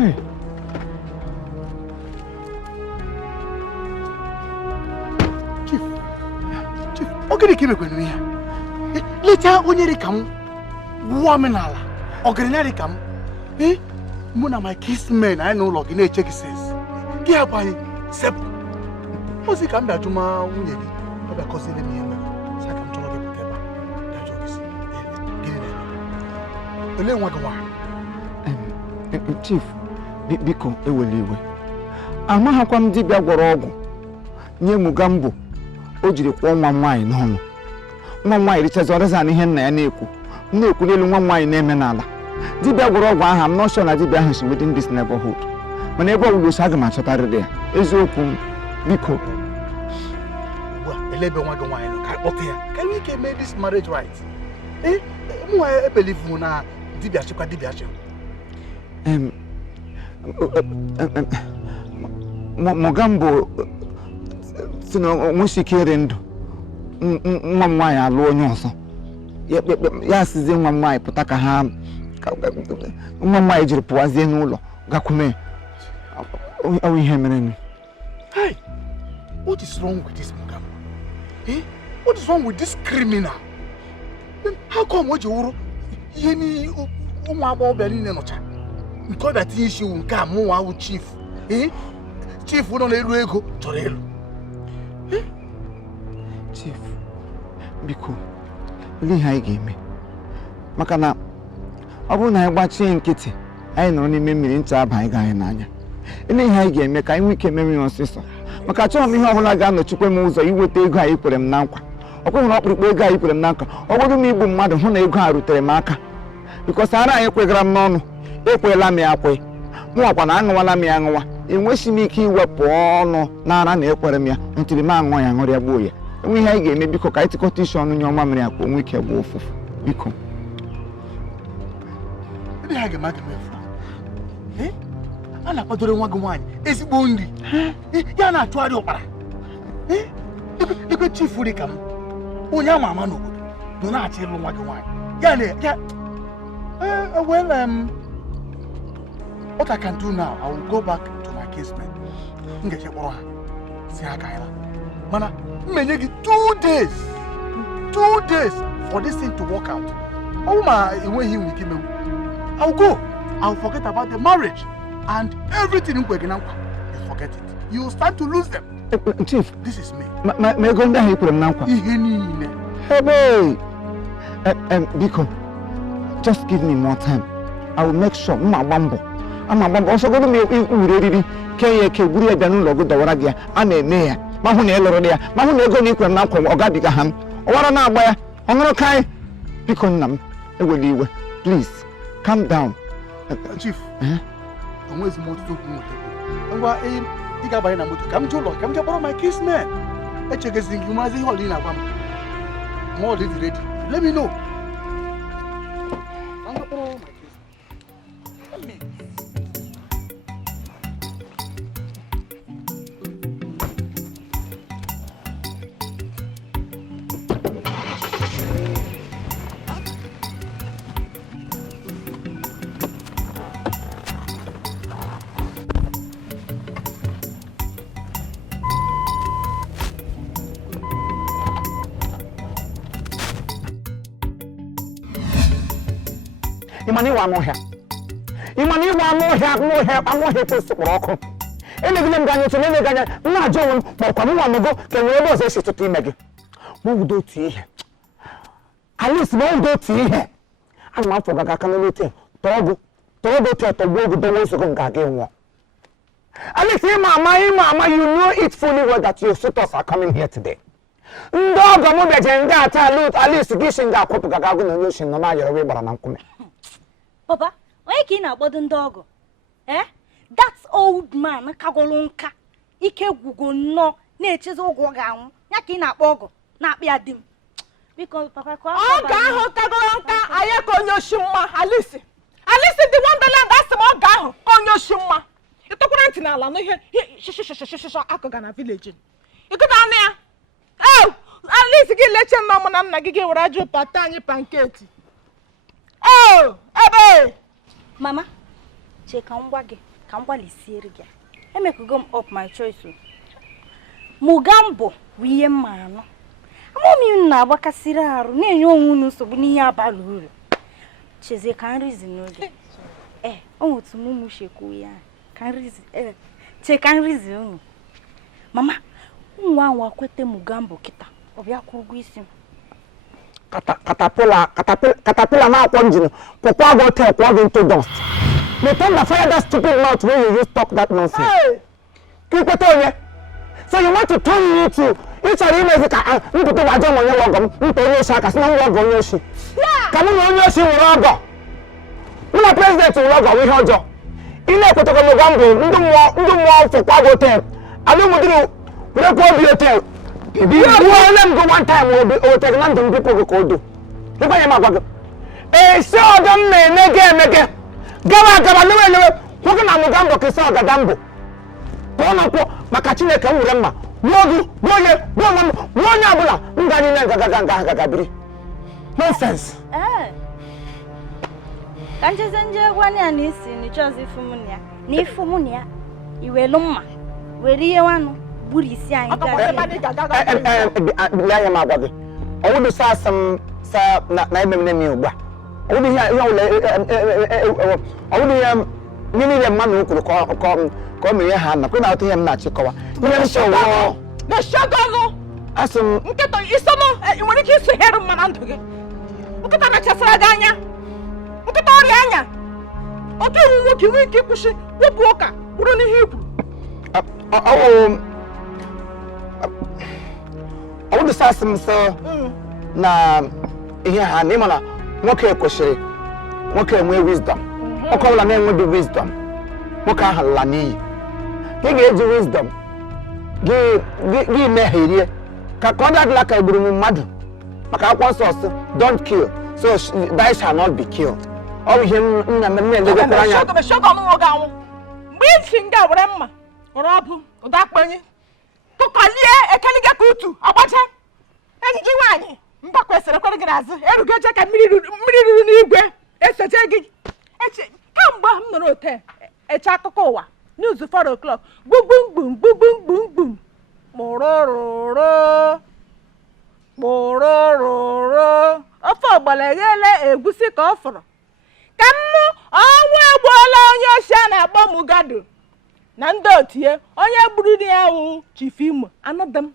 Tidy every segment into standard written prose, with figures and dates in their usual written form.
Hey. Chief, okay, keep it with me. Later, when you come, woman, okay, come. Eh? Muna my kiss man, I know Longinus check says. Get up by Sep. What's it come back to my wounded? Because they didn't hear. Second to look at that joke is. Get it. The little one. Chief, Biko, Eweliwe. Ama hakwam dibia gworo ogwu. Nye Mugambo. O jiri kwa nwa nwanyị n'ọnụ. Nwa nwanyị richeze ọrịza na ihe nna ya na-ekwu. Na-ekwu n'elu nwa nwanyị na-eme n'ala. Dibia gworo ogwu aha, I'm not sure na dibia ahụ si within this neighborhood. Mana ebe ọwụlụ so aga m achọtarịrị ya. Eziokwu m, biko. Elebe nwa gị nwanyị nọ ka kpọta ya. Can we make this marriage right? Eh? Mụ believe mu na dibia chịkwa dibia chịkwa. Mugambo sino mushikere ndo nwa nwanyị alụ onye ọzọ ya sizie nwa nwanyị pụta ka ha nwa nwanyị jiri pụwazie n'ụlọ gakwume ọ ihe mere ni. Hey, what is wrong with this Mugambo? Eh? What is wrong with this criminal? How come what you wuru ihe ni ụmụ agbọghọ niile nọcha? Because that issue nke a mụ nwa chief. Eh? Chief nọ na-elu ego chọrọ elu. Chief, biko, olee ihe anyị ga-eme? Maka na ọ bụrụ na anyị gbachie nkịtị, anyị nọrọ n'ime mmiri ncha aba anyị ga-anyị n'anya. Olee ihe anyị ga-eme ka anyị nwee ike mere ya ọsịsọ? Maka achọghị m ihe ọbụla ga-anọchikwa m ụzọ iweta ego anyị kwere m na nkwa. Ọ bụrụ na ọkpụrụkpụ ego anyị kwere m na nkwa, ọ bụrụ m igbu mmadụ hụ na ego a rutere m aka. Because ara anyị kwegara m n'ọnụ, ekwela m ya kwe. Mụ akwa na aṅụwala m ya aṅụwa. Enweghị m ike iwepụ ọnụ n'ara na ekwere m ya ntiri m aṅụ ya ṅụrịa gbuo ya. Enwe ihe anyị ga-eme biko ka anyị tikọta isi ọnụ nye ọma mere akwa onwe ike gbuo ụfụfụ biko. Ndị ha ga-eme aka mefu. A na-akpadoro nwa gị nwaanyị ezigbo nri. Ya na-achụgharị ụkpara. Ebe chief dị ka m onye ama ama n'obodo nọ na-achọ ịlụ nwa gị nwaanyị. Ya na well, what I can do now, I will go back to my casemen. See how Mana, many 2 days. 2 days for this thing to work out. Oh my, when he will give me, I'll go. I'll forget about the marriage and everything in Kweginampa. You forget it. You start to lose them. Chief, this is me. My gonda he put him now. Hey, Biko, just give me more time. I will make sure my bambo. I'm also going to be ready. K. Buria Danu Logo Dawaragia, and a near. Mahone Eloria, Mahone go Nico and Malcolm or Gabigaham. Or what an hour? I'm not kind. Piconum, Eweliwe, please, calm down. Chief, I'm with more to do. And what aim, Tigabina to come to look, come to borrow my kiss, man. I check a thing you must be holding up. More ready. Let me know. Imani wa mo here. Imani wa mo here. I'm not here to support. Any of them ganya to me ganya. Na John, but come on go. Can we ever say to team again? Mo do ti here. At least mo do ti here. I'm not for gaga community. Togo to go the ones who can gage one. At least mama, you know it fully well that your suitors are coming here today. Ndogo mo bejenga ata loot at least gishinga kopu gaga go no shin no ma yere we bara nankume. Papa, why can't I bother dog? Eh? That's old man, Kagolunka. Ike Gugo no, nature's all go down. Yakin at Bogo, not be at them. Because Papa, oh, Kagolunka, I echo your shuma, Alice. Alice, the Wonderland, that's the more gaho on your shuma. You took one to Nala, Akogana village. You go down there. Oh, at least get let your mama and Nagigi or I do patani pancake. Oh, Abe! Mama, check on Waggy. Ka ngwali siere gị. Emekugo m up my choice. Mugambo wiye mano. Amomi na agbakasiri arụ na-enye onwe unu nsogbu n'ihe abalị uru. Cheze kan reason n'oge. Otu mumu sheku ya. Kan reason che kan reason unu. Mama, nwa kwete Mugambo kita. Obia kwugo isi. Caterpillar na akwọ njin. Kwakwa go tell kwa go into dust. Me tell the fire that stupid mouth when you just talk that nonsense. Hey! Kikwete onye. So you want to turn me to each other imezika ntutu wajo monye logom nto onye shaka sina logom onye shi. Kamu na onye shi nwere ogo. Nna president logom ihe ojo. Ile ekotoko Mugambo ndu mo fokwa go tell. Anu mudiru rekwo bi hotel. Bi let go one time o take London people go do. Look at my bag. So them mege. Gaba lewe. Hoka na Mugambo ke so gadambo. Kona ko makachine ka uremma. Wogu, boye, wonya bula. Ngani na gagabiri. Nonsense. Kanje senje gwani anisi ni chozi fumunia. Ni fumunia. Iwe lumma. Weriye wanu. Buri si anyi ya ma gwage. Owu sa sam sa na ememne mi ogba. Owu ya owu ya mini le manu kuru ko mi ha na ko na otu na chikowa. Ni so wo. Na shagolo. Asum nketo isono nwere ike isu heru mma na ndụ gị. Nkịta na chasara gị anya. Nkịta ọrịa anya. Otu iwu nwoke nwere ike ịkwụsị wepụ ụka kwuru n'ihe ikwu. I want to say something na ihe ha na mana nwoke kwesịrị nwoke enwe wisdom. Nwoke ọbụla na-enwe the wisdom. Nwoke ahụ la n'iyi. Gị ga-eji wisdom gị mehirie ka ọ dadịla ka egburu mmadụ maka akwụkwọ nsọ don't kill so thou shall not be killed. Ọ bụ ihe nna m na-elegokwara anya. Mgbe isi nga were mma were ọbụ ụda akpanye tụkalie ekele gị ka utu agbacha ejiji nwaanyị mba kwesịrị ekwere gị n'azụ erugo eche ka mmiri ruru n'igwe esoche gị kamgbe m nọrọ ote eche akụkọ ụwa news 4 o'clock gbugbum kpụrụrụrụ ofe ọgbala eghele egusi ka ọ fọrọ ka mụ ọnwụ egbuola onye oshi a na-akpọ Mugado na ndị otu ya onye gburu ya wụ Chief Imo anụdị m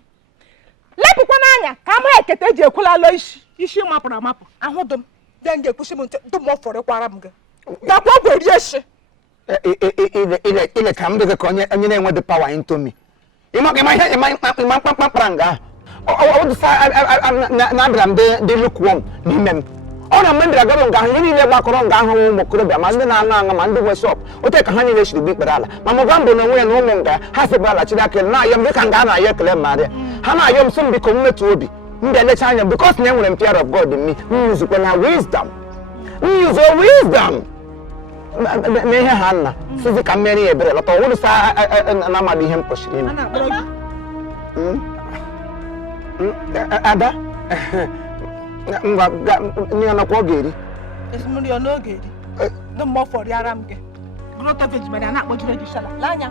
lepụkwa n'anya ka m ekete ji ekwulala isi mapụrụ amapụ ahụdị m dị m ga-ekwusi m ntị dụ m ọfọrịkwara m gị gakwa ogwe rie shi ile ka m dị ka onye na-enwe the power into me ịma mkpamkpara nga na-abịara m dị lukewarm n'ime m ọ na mmiri agaba nga ahụ ihe niile gbakọrọ nga ahụ ụmụ okorobịa ma ndị na-aṅụ aṅụ ma ndị nwe shop ote ka ha niile shiri bụ ikpere ala ma Mugambo na onwe ya na ụmụ nga ha sibụ ala chiri aka na-ayọ m dịka nga a na-ayọ ekele marịa ha na-ayọ m sị m biko mmetụ obi m ga-elecha anya because na enwere m fear of God in me nyuzukwa na wisdom na ihe ha nna sizi ka mmeri ya ebere lọta ọwụrụ sa na amadị ihe m kwesịrị ime ada ngwa n'ihe nakwa ọ ga-eri esimiri ọ n'oge eri ndị mgbe ọ fọrịara m gị grota veg mere a na-akpọjire gị shala lee anya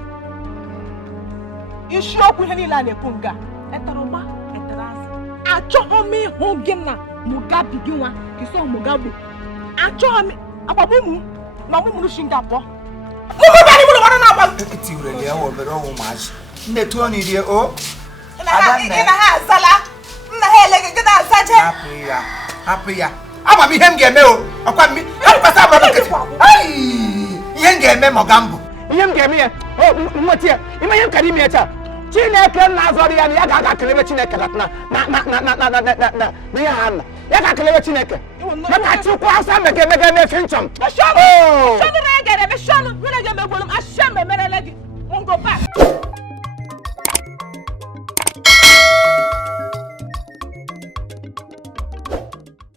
isiokwu ihe niile a na-ekwu nga etara ụgba etara azụ achọghị m ịhụ gị na Mugabi gị nwa kiso Mugabo achọghị m agbagbu m na ọmụmụrụ shi nga abụọ ụmụbịarị mụrụ gbara na-agba etiwere ya wobere ọnwụ maazị nnetu ọ n'irie o ị na ha azala nna ha ele gị na-azaje hapụ ya ama m ihe m ga-eme o ọkwa m hapụkwasị abụrụ nkịtị ihe m ga-eme Mugambo ihe m ga-eme ya nweta ya ime ihe m kara ime ya taa Chineke na-azọrọ ya na ya ga-aga kelebe Chineke na ihe ha nna ya ga-akelebe Chineke maka Chukwu Hausa mega emefe nchọm shọnụ na ya ga-eme shọnụ nwere ga-emegwolu m ashem emerele gị ngo back